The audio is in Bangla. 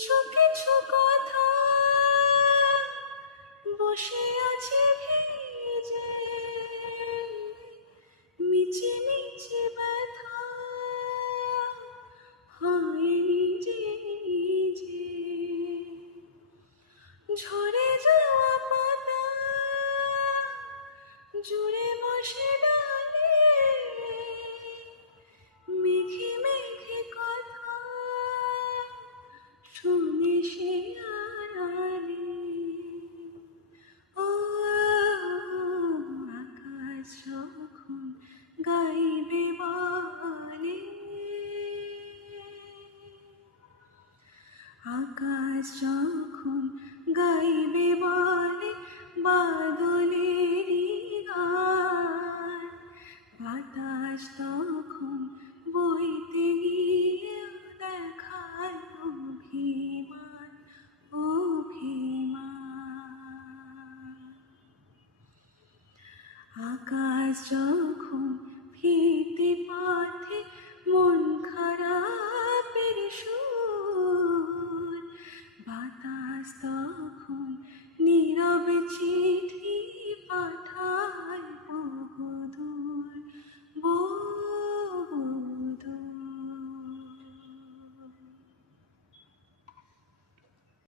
কিছু কিছু কথা বসে আছে ভিজে, মিচে মিচে ব্যথা হয় নিজে নিজে। ঝরে যাওয়া পাতা জুড়ে বসে ডালে, মেঘে মেঘে কথা শুনে সে আড়ালে। ও আকাশ যখন গাইবে বলে, আকাশ যখন গাইবে বলে বাদলেরই গান, বাতাস